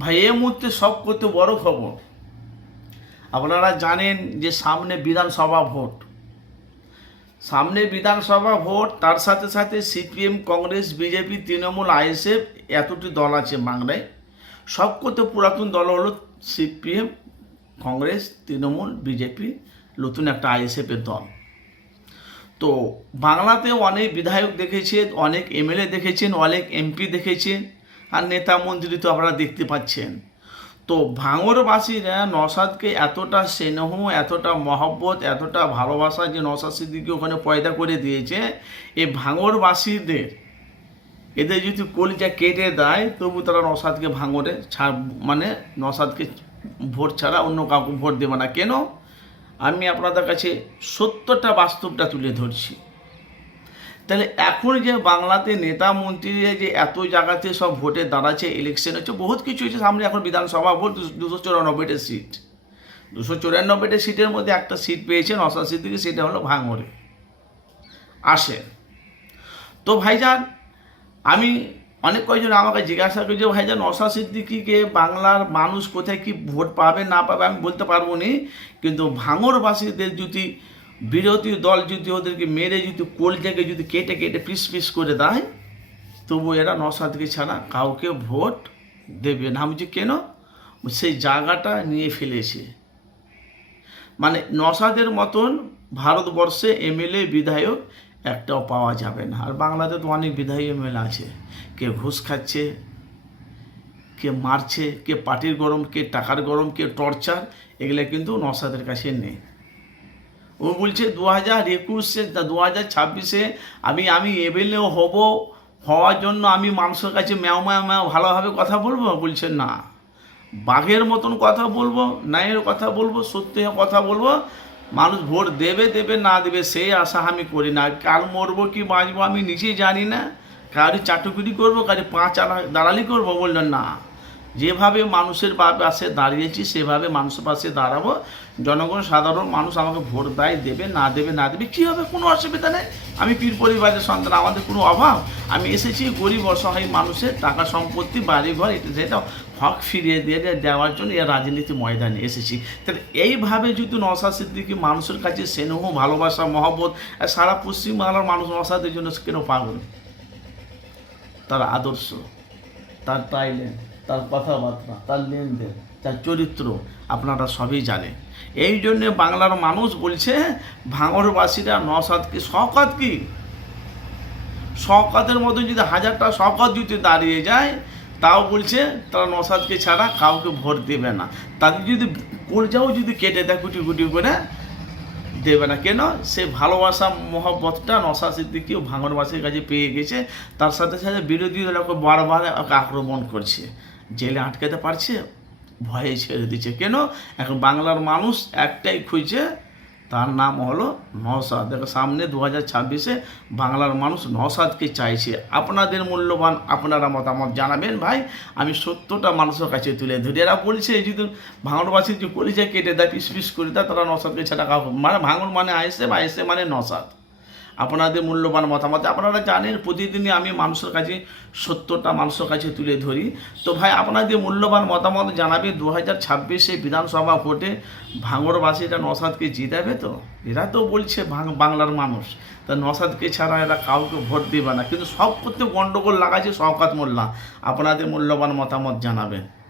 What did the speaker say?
ভাই, এই মুহূর্তে সব করতে বড় খবর। আপনারা জানেন যে সামনে বিধানসভা ভোট। সামনে বিধানসভা ভোট, তার সাথে সাথে CPM, Congress, BJP, Trinamool, ISF, এতটি দল আছে বাংলায়। সব করতে পুরাতন দল হলো সিপিএম, কংগ্রেস, তৃণমূল, বিজেপি, নতুন একটা আইএসএফের দল। তো বাংলাতে অনেক বিধায়ক দেখেছেন, অনেক এমএলএ দেখেছেন, অনেক এমপি দেখেছেন। আর নেতা মন্ত্রী তো আপনারা দেখতে পাচ্ছেন। তো ভাঙরবাসীরা নসাদকে এতটা স্নেহ, এতটা মহব্বত, এতটা ভালোবাসা যে নসাদ সিদ্দিকি ওখানে পয়দা করে দিয়েছে এই ভাঙরবাসীদের, এদের যদি কলিজা কেটে দেয়, তবু তারা নসাদকে ভাঙরে ছাড় মানে নসাদকে ভোট ছাড়া অন্য কাউকে ভোট দেবে না। কেন? আমি আপনাদের কাছে সত্যটা, বাস্তবটা তুলে ধরছি। তাহলে এখন যে বাংলাতে নেতা, মন্ত্রীরা যে এত জায়গাতে সব ভোটে দাঁড়াচ্ছে ইলেকশন হচ্ছে, বহুত কিছু হচ্ছে সামনে এখন বিধানসভা ভোট, দুশো চুরানব্বইটা সিট দুশো চুরানব্বইটা সিটের মধ্যে একটা সিট পেয়েছেন অসাদ সিদ্দিকি সেটা হলো ভাঙরে আসেন। তো ভাইজান, আমি অনেক কয়েকজন আমাকে জিজ্ঞাসা করি যে, ভাইজান অসা সিদ্দিকিকে বাংলার মানুষ কোথায় কি ভোট পাবে, না পাবে, আমি বলতে পারব নি। কিন্তু ভাঙরবাসীদের যদি বিরোধী দল যদি ওদেরকে মেরে যদি কোলটাকে যদি কেটে কেটে পিস পিস করে দেয়, তবু এরা নসাদকে ছাড়া কাউকে ভোট দেবে না। আমি কেন? সেই জায়গাটা নিয়ে ফেলেছে। মানে নসাদের মতন ভারতবর্ষে এমএলএ, বিধায়ক একটাও পাওয়া যাবে না। আর বাংলাতে তো অনেক বিধায়ক এমএলএ আছে। কে ঘুষ খাচ্ছে, কে মারছে, কে পার্টির গরম, কে টাকার গরম, কে টর্চার, এগুলো কিন্তু নসাদের কাছে নেই। ও বলছে দু হাজার একুশে দু হাজার ছাব্বিশে আমি আমি এমএলএ হব হওয়ার জন্য আমি মানুষের কাছে ম্যাও ম্যাও ম্যাও ভালোভাবে কথা বলব? বলছে, না। বাঘের মতন কথা বলব, ন্যায়ের কথা বলব, সত্যি কথা বলব। মানুষ ভোট দেবে দেবে, না দেবে, সেই আশা আমি করি না। কাল মরবো কি বাঁচবো আমি নিজেই জানি না। কারি চাটুকুরি করব কারি পাঁচ দাঁড়ালি করব? বললেন না। যেভাবে মানুষের পাশে দাঁড়িয়েছি, সেভাবে মানুষের পাশে দাঁড়াবো। জনগণ, সাধারণ মানুষ আমাকে ভোট দেয় দেবে, না দেবে না দেবে, কী হবে? কোনো অসুবিধা নেই। আমি পীর পরিবারের সন্তান, আমাদের কোনো অভাব। আমি এসেছি গরিব, অসহায় মানুষের টাকা সম্পত্তি বাড়ি ঘর এটা যেটা হক ফিরিয়ে দিয়ে দেওয়ার জন্য এই রাজনীতি ময়দানে এসেছি। তাহলে এইভাবে যদি নশা সিদ্দিকি মানুষের কাছে স্নেহ, ভালোবাসা, মহব্বত সারা পশ্চিমবাংলার মানুষ নশাদের জন্য কেন পাগল? তার আদর্শ, তার টাইলেন্ট। তার কথাবার্তা, তার লেনদেন, তার চরিত্র আপনারা সবই জানেন। এই জন্যে বাংলার মানুষ বলছে, ভাঙরবাসীরা নসাদ কি শকাত কি? শকাতের মতো যদি হাজারটা শকাত যদি দাঁড়িয়ে যায়, তাও বলছে, তারা নসাদকে ছাড়া কাউকে ভোট দেবে না। তাদের যদি কলজাও যদি কেটে দেয় কুটি কুটি করে, দেবে না। কেন? সে ভালোবাসা, মহব্বতটা নশা সিদ্দিকিও ভাঙরবাসীর কাছে পেয়ে গেছে। তার সাথে সাথে বিরোধী দল ওকে বারবার আক্রমণ করছে। জেলে আটকাতে পারছে, ভয়ে ছেড়ে দিচ্ছে। কেন? এখন বাংলার মানুষ একটাই খুঁজছে, তার নাম হলো নওসাদ দেখো, সামনে দু হাজার ছাব্বিশে বাংলার মানুষ নওসাদকে চাইছে। আপনাদের মূল্যবান আপনারা মতামত জানাবেন ভাই, আমি সত্যটা মানুষের কাছে তুলে ধরি। এরা বলছে যদি ভাঙড়বাসীর যে কলিজা কেটে দেয়, পিস পিস করে দেয়, তারা নসাদকে ছাড়া মানে ভাঙড় মানে আইসে বা আইসে মানে নসাদ আপনাদের মূল্যবান মতামত। আপনারা জানেন, প্রতিদিনই আমি মানুষের কাছে, সত্যটা মানুষের কাছে তুলে ধরি। তো ভাই, আপনাদের মূল্যবান মতামত জানাবে দু হাজার ছাব্বিশে বিধানসভা ভোটে ভাঙরবাসীরা নসাদকে জিতাবে তো? এরা তো বলছে বাংলার মানুষ। তা নসাদকে ছাড়া এরা কাউকে ভোট দেবে না। কিন্তু সব করতে গণ্ডগোল লাগাচ্ছে শওকাত মোল্লা। আপনাদের মূল্যবান মতামত জানাবেন।